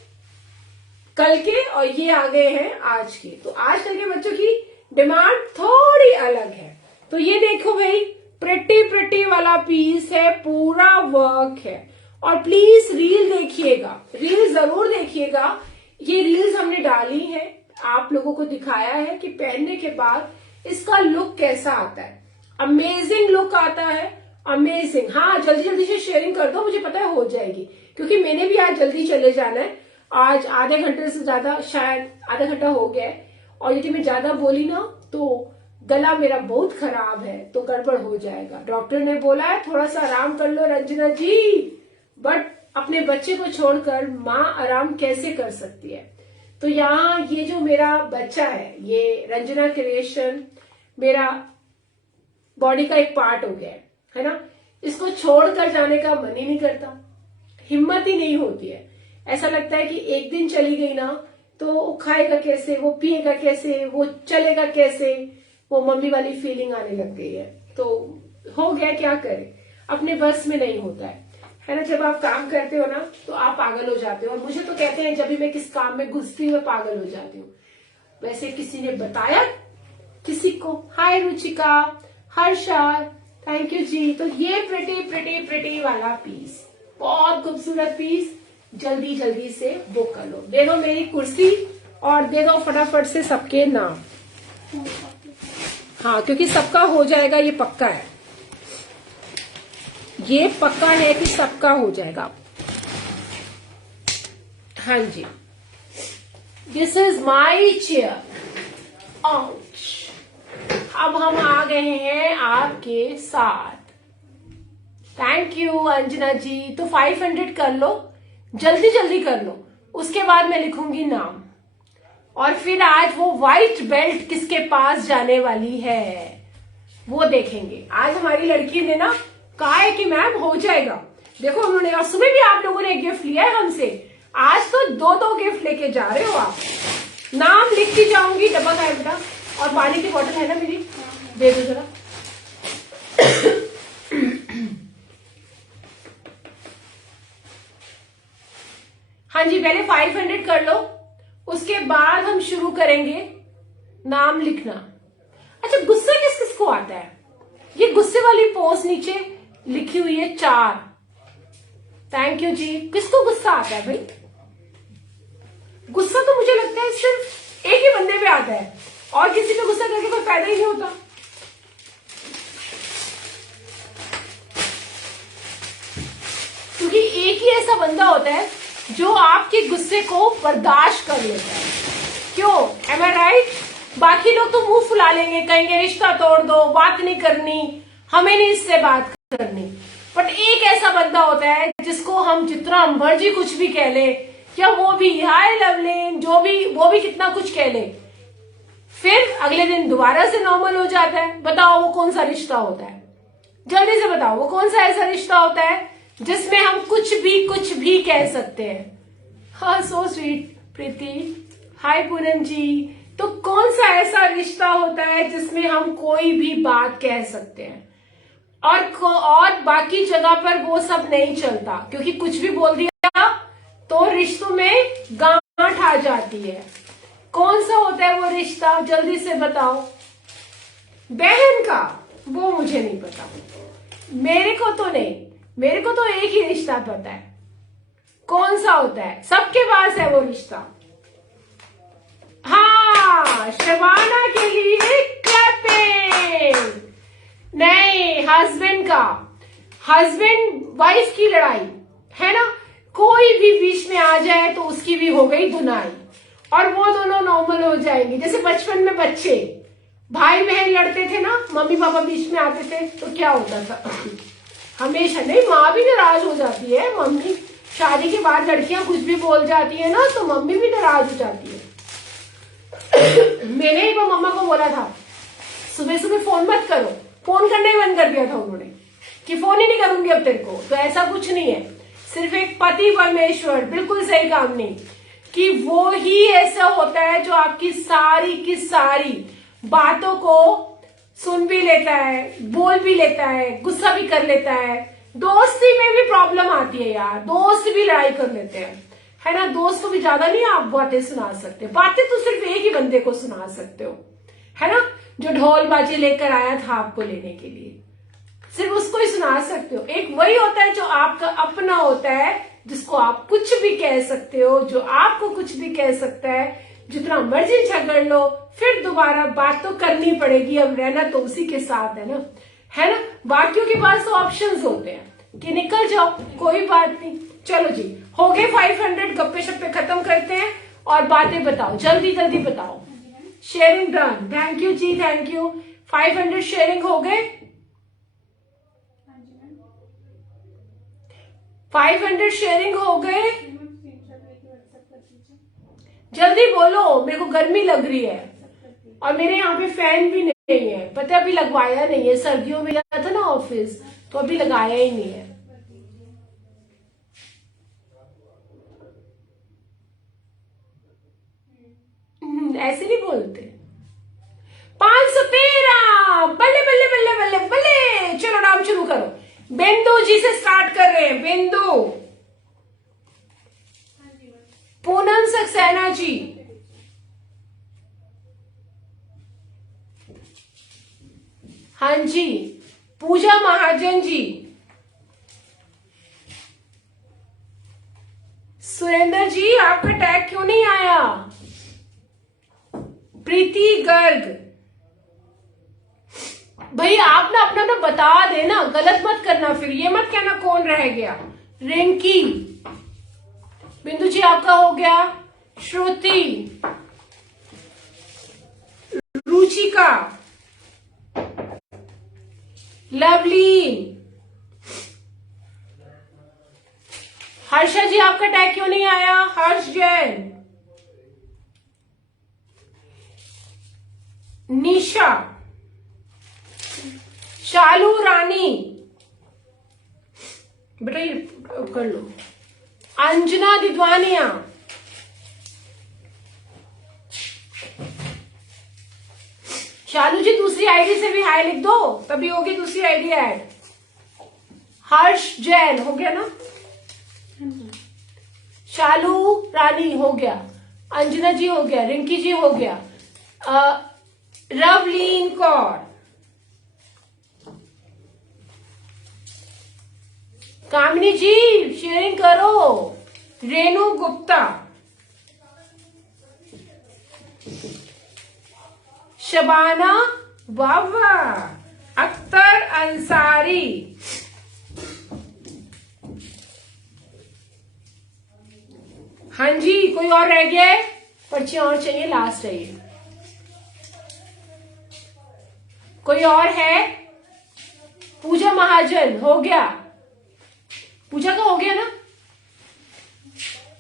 कल के और ये आ गए हैं आज के। तो आजकल के बच्चों की डिमांड थोड़ी अलग है। तो ये देखो भाई, प्रिटी वाला पीस है, पूरा वर्क है। और प्लीज रील देखिएगा, रील जरूर देखिएगा। ये रील्स हमने डाली है, आप लोगों को दिखाया है कि पहनने के बाद इसका लुक कैसा आता है। अमेजिंग लुक आता है, अमेजिंग। हाँ, जल्दी से शेयरिंग कर दो, मुझे पता है हो जाएगी, क्योंकि मैंने भी आज जल्दी चले जाना है। आज आधे घंटे से ज्यादा, शायद आधा घंटा हो गया है, और यदि मैं ज्यादा बोली ना तो गला मेरा बहुत खराब है, तो गड़बड़ हो जाएगा। डॉक्टर ने बोला है थोड़ा सा आराम कर लो रंजना जी, बट अपने बच्चे को छोड़कर माँ आराम कैसे कर सकती है। तो यहाँ ये जो मेरा बच्चा है, ये रंजना क्रिएशन मेरा बॉडी का एक पार्ट हो गया है ना। इसको छोड़कर जाने का मन ही नहीं करता, हिम्मत ही नहीं होती है। ऐसा लगता है कि एक दिन चली गई ना तो वो खाएगा कैसे, वो पिएगा कैसे, वो चलेगा कैसे, वो मम्मी वाली फीलिंग आने लग गई है। तो हो गया, क्या करे, अपने बस में नहीं होता है ना। जब आप काम करते हो ना तो आप पागल हो जाते हो, और मुझे तो कहते हैं जब भी मैं किस काम में घुसती हूँ मैं पागल हो जाती हूँ। वैसे किसी ने बताया किसी को। हाय रुचिका, हर्षा, थैंक यू जी। तो ये प्रिटी वाला पीस, बहुत खूबसूरत पीस, जल्दी से बुक कर लो। दे दो मेरी कुर्सी और दे दो फटाफट से सबके नाम। हाँ, क्योंकि सबका हो जाएगा, ये पक्का है, ये पक्का है कि सबका हो जाएगा। हाँ जी, this is my chair. Ouch. अब हम आ रहे हैं आपके साथ। Thank you Anjana ji. तो 500 कर लो, जल्दी जल्दी कर लो, उसके बाद मैं लिखूंगी नाम। और फिर आज वो व्हाइट बेल्ट किसके पास जाने वाली है वो देखेंगे। आज हमारी लड़की ने ना कहा है कि मैम हो जाएगा। देखो उन्होंने, और सुबह भी आप लोगों ने एक गिफ्ट लिया है हमसे, आज तो दो गिफ्ट लेके जा रहे हो आप। नाम लिखती जाऊंगी, डब्बा का है बेटा, और पानी की बोतल है ना मेरी, दे दो जरा। हाँ जी, पहले 500 कर लो, उसके बाद हम शुरू करेंगे नाम लिखना। अच्छा, गुस्सा किस किस को आता है? ये गुस्से वाली पोस्ट नीचे लिखी हुई है 4। थैंक यू जी। किसको गुस्सा आता है भाई? गुस्सा तो मुझे लगता है सिर्फ एक ही बंदे पे आता है, और किसी पे गुस्सा करके कोई फायदा ही नहीं होता। क्योंकि एक ही ऐसा बंदा होता है जो आपके गुस्से को बर्दाश्त कर लेता है। क्यों? एम आई राइट? बाकी लोग तो मुंह फुला लेंगे, कहेंगे रिश्ता तोड़ दो, बात नहीं करनी, हमें नहीं इससे बात करनी। बट एक ऐसा बंदा होता है जिसको हम जितना मर्जी कुछ भी कह ले, या वो भी हाय लवलीन, जो भी, वो भी कितना कुछ कह ले, फिर अगले दिन दोबारा से नॉर्मल हो जाता है। बताओ वो कौन सा रिश्ता होता है? जल्दी से बताओ, वो कौन सा ऐसा रिश्ता होता है जिसमें हम कुछ भी कह सकते हैं? हाँ, सो स्वीट प्रीति, हाय पूनम जी। तो कौन सा ऐसा रिश्ता होता है जिसमें हम कोई भी बात कह सकते हैं, और बाकी जगह पर वो सब नहीं चलता, क्योंकि कुछ भी बोल दिया तो रिश्तों में गांठ आ जाती है। कौन सा होता है वो रिश्ता? जल्दी से बताओ। बहन का? वो मुझे नहीं पता, मेरे को तो नहीं, मेरे को तो एक ही रिश्ता पता है। कौन सा होता है? सबके पास है वो रिश्ता। हाँ, शबाना के लिए क्लैपिंग। नहीं, हस्बैंड का, हस्बैंड वाइफ की लड़ाई है ना, कोई भी बीच में आ जाए तो उसकी भी हो गई धुनाई, और वो दोनों नॉर्मल हो जाएंगे। जैसे बचपन में बच्चे भाई बहन लड़ते थे ना, मम्मी पापा बीच में आते थे तो क्या होता था? हमेशा नहीं, माँ भी नाराज हो जाती है। मम्मी, शादी के बाद लड़कियां कुछ भी बोल जाती है ना तो मम्मी भी नाराज हो जाती है। मैंने एक बार मम्मा को बोला था सुबह सुबह फोन मत करो, फोन करना ही बंद कर दिया था उन्होंने कि फोन ही नहीं करूंगी अब तेरे को। तो ऐसा कुछ नहीं है, सिर्फ एक पति परमेश्वर, बिल्कुल सही काम नहीं, कि वो ही ऐसा होता है जो आपकी सारी की सारी बातों को सुन भी लेता है, बोल भी लेता है, गुस्सा भी कर लेता है। दोस्ती में भी प्रॉब्लम आती है यार, दोस्त भी लड़ाई कर लेते हैं, है ना। दोस्त को भी ज्यादा नहीं आप बातें सुना सकते, बातें तो सिर्फ एक ही बंदे को सुना सकते हो, है ना, जो ढोल बाजे लेकर आया था आपको लेने के लिए, सिर्फ उसको ही सुना सकते हो। एक वही होता है जो आपका अपना होता है, जिसको आप कुछ भी कह सकते हो, जो आपको कुछ भी कह सकता है। जितना मर्जी झगड़ लो, फिर दोबारा बात तो करनी पड़ेगी, अब रहना तो उसी के साथ है ना, है ना। बाकियों के पास तो ऑप्शंस होते हैं कि निकल जाओ, कोई बात नहीं। चलो जी, हो गए 500, गप्पे शप्पे खत्म करते हैं और बातें बताओ, जल्दी जल्दी बताओ। Sharing done, thank you ji, thank you. 500 sharing हो गए, 500 शेयरिंग हो गए। जल्दी बोलो, मेरे को गर्मी लग रही है, और मेरे यहाँ पे फैन भी नहीं है, पता अभी लगवाया नहीं है, सर्दियों में गया था ना ऑफिस, तो अभी लगाया ही नहीं है। ऐसे नहीं बोलते। 513, बल्ले बल्ले बल्ले बल्ले बल्ले। चलो नाम शुरू करो। बिंदु जी से स्टार्ट कर रहे हैं। बिंदु, पूनम सक्सेना जी, हाँ जी, पूजा महाजन जी, सुरेंद्र जी आपका टैग क्यों नहीं आया? प्रीति गर्ग, भाई आप ना अपना ना बता देना, गलत मत करना, फिर ये मत कहना कौन रह गया। रिंकी, बिंदु जी आपका हो गया। श्रुति, रुचिका, लवलीन। हर्षा जी आपका टैग क्यों नहीं आया? हर्ष जैन। निशा। शालू रानी, बेटा ये कर लो। अंजना दिद्वानिया। शालू जी दूसरी आईडी से भी हाई लिख दो, तभी होगी दूसरी आईडी ऐड। हर्ष जैन हो गया ना? शालू रानी हो गया, अंजना जी हो गया, रिंकी जी हो गया, रवलीन कौर, कामिनी जी शेयरिंग करो, रेणु गुप्ता, शबाना वावा, अख्तर अंसारी, हाँ जी कोई और रह गया है? पर्चियां और चाहिए, लास्ट है ये। कोई और है? पूजा महाजन हो गया, पूजा का हो गया ना?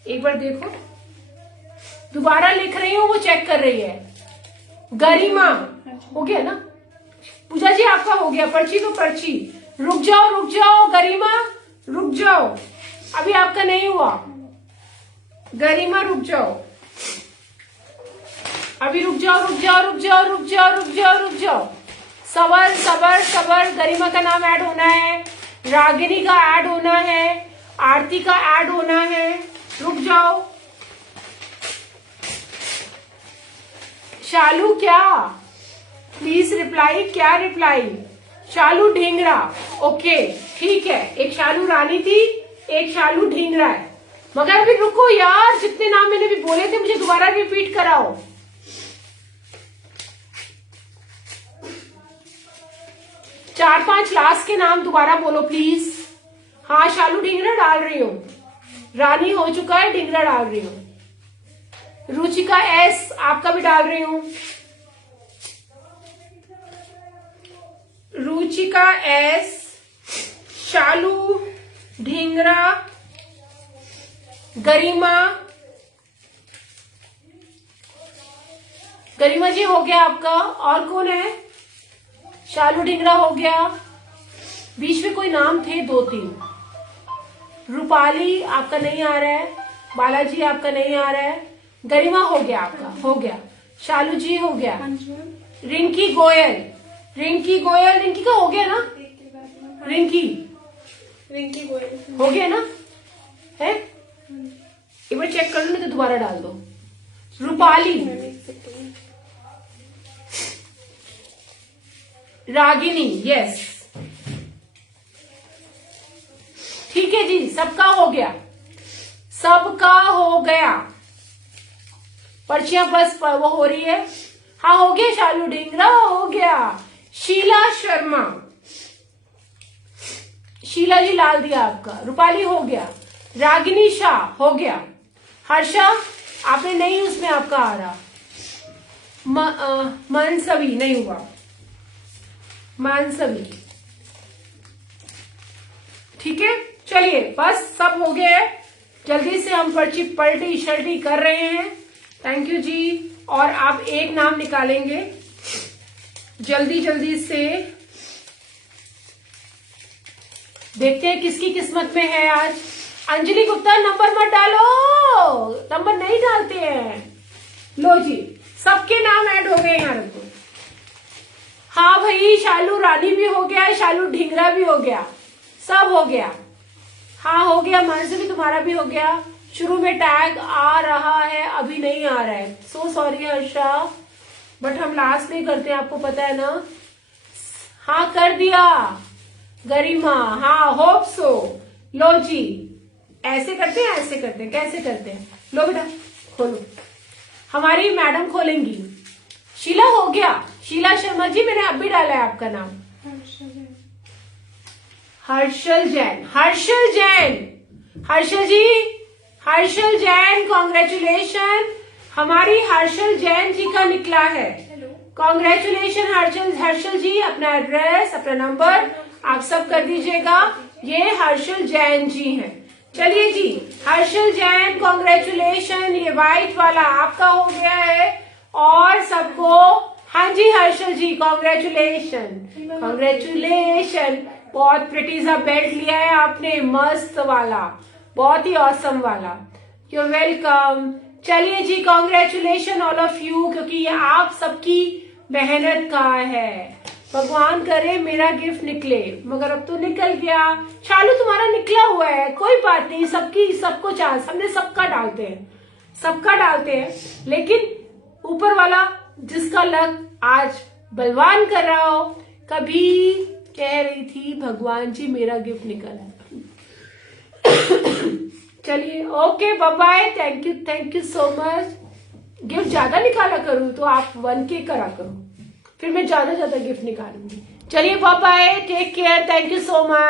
एक बार देखो, दोबारा लिख रही हूं, वो चेक कर रही है। गरिमा हो गया ना? पूजा जी आपका हो गया, पर्ची तो पर्ची। रुक जाओ गरिमा, रुक जाओ, अभी आपका नहीं हुआ। गरिमा रुक जाओ, अभी रुक जाओ। सबर, गरिमा का नाम ऐड होना है, रागिनी का ऐड होना है, आरती का ऐड होना है। रुक जाओ। शालू क्या? प्लीज रिप्लाई, क्या रिप्लाई? शालू ढींगरा, ओके ठीक है। एक शालू रानी थी, एक शालू ढींगरा है। मगर अभी रुको यार, जितने नाम मैंने भी बोले थे मुझे दोबारा रिपीट कराओ। चार पांच लास्ट के नाम दोबारा बोलो प्लीज। हाँ शालू ढींगरा डाल रही हूँ, रानी हो चुका है, ढींगरा डाल रही हूँ। रुचिका एस आपका भी डाल रही हूँ, रुचिका एस, शालू ढींगरा, गरिमा जी हो गया आपका। और कौन है? शालू ढींगरा हो गया, बीच में कोई नाम थे 2-3। रूपाली आपका नहीं आ रहा है, बालाजी आपका नहीं आ रहा है, गरिमा हो गया आपका, हो गया। शालू जी हो गया, रिंकी गोयल रिंकी का हो गया ना? रिंकी गोयल हो गया ना? है एक बार चेक कर लो, नहीं तो दोबारा डाल दो। रूपाली, रागिनी, यस ठीक है जी, सबका हो गया, सबका हो गया। पर्चियां बस वो हो रही है। हाँ हो गया, शालू ढींगरा हो गया। शीला शर्मा, शीला जी डाल दिया आपका। रूपाली हो गया, रागिनी शाह हो गया। हर्षा आपने नहीं, उसमें आपका आ रहा। मनसवी नहीं हुआ, मानसवी ठीक है। चलिए बस सब हो गया है, जल्दी से हम पर्ची पलटी शल्टी कर रहे हैं। थैंक यू जी। और आप एक नाम निकालेंगे जल्दी से, देखते हैं किसकी किस्मत में है आज। अंजलि गुप्ता नंबर मत डालो, नंबर नहीं डालते हैं। लो जी, सबके नाम ऐड हो गए यहाँ रखो। हाँ भाई, शालू रानी भी हो गया, शालू ढींगरा भी हो गया, सब हो गया। हाँ हो गया, मन से भी तुम्हारा भी हो गया। शुरू में टैग आ रहा है, अभी नहीं आ रहा है, सो सॉरी हर्षा, बट हम लास्ट में करते हैं, आपको पता है ना। हाँ कर दिया गरिमा, हाँ होप सो। लो जी, ऐसे करते हैं, ऐसे करते हैं, कैसे करते हैं? लो बेटा खोलो, हमारी मैडम खोलेंगी। शीला हो गया, शीला शर्मा जी मैंने अभी डाला है आपका नाम। हर्षल जैन, हर्षल जी, हर्षल जैन कॉन्ग्रेचुलेशन। हमारी हर्षल जैन जी का निकला है, कॉन्ग्रेचुलेशन हर्षल जी, अपने अपना एड्रेस, अपना नंबर आप सब कर दीजिएगा। ये हर्षल जैन जी हैं। चलिए जी, हर्षल जैन कॉन्ग्रेचुलेशन, ये व्हाइट वाला आपका हो गया है। और सबको हाँ जी हर्षल जी कॉन्ग्रेचुलेशन, कॉन्ग्रेचुलेशन। बहुत प्रिटी सा बेल्ट लिया है आपने, मस्त वाला, बहुत ही ऑसम वाला। You welcome. चलिए जी, कॉन्ग्रेचुलेशन ऑल ऑफ यू, क्योंकि ये आप सबकी मेहनत का है। भगवान करे मेरा गिफ्ट निकले, मगर अब तो निकल गया। चालू तुम्हारा निकला हुआ है, कोई बात नहीं, सबको चांस, हमने सबका डालते हैं, लेकिन ऊपर वाला जिसका लक आज बलवान कर रहा हो। कभी कह रही थी भगवान जी मेरा गिफ्ट निकला। चलिए okay, bye bye, thank you so much. Gift ज्यादा निकाला करूं तो आप 1K करा करो, फिर मैं ज्यादा गिफ्ट निकालूंगी। चलिए bye bye, take care, thank you so much.